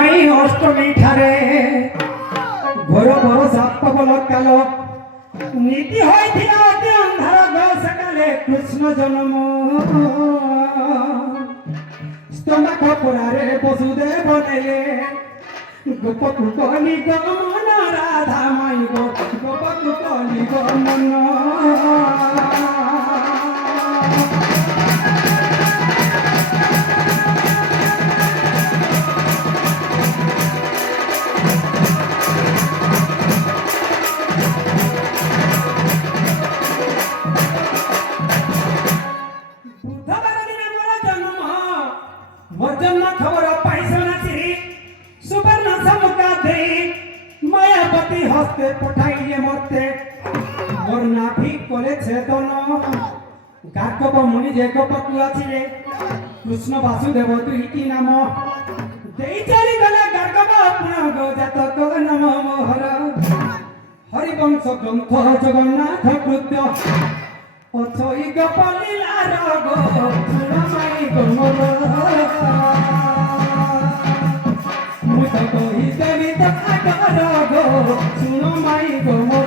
মাই অষ্টমী ঠারে ঘোর বড় সাপ বল কাল নীতি হয়েছিল অতি অন্ধার গো সকালে কৃষ্ণ জন্ম স্তম্ভা খপরারে বসুদেব নেলে গোপকু কলি গমন রাধা মাই গো গোপকু কলি গমন जन्म खबर पाइसना श्री सुवर्ण समुका दे मायापति हस्ते पठाइए मरते मोर नाभि करे छेदन गार्गव मुनि जे गोपकु आछिले कृष्ण वासुदेव दुईटी नाम देई चली गले गार्गव पुनः गो जातक नाम मोहर हरिवंश ग्रंथ जगन्नाथ कृत्य अथई गोपालीलार गो सुनमाई गो मोर मुझको ही देवी तक आकर गो सुनो माई गो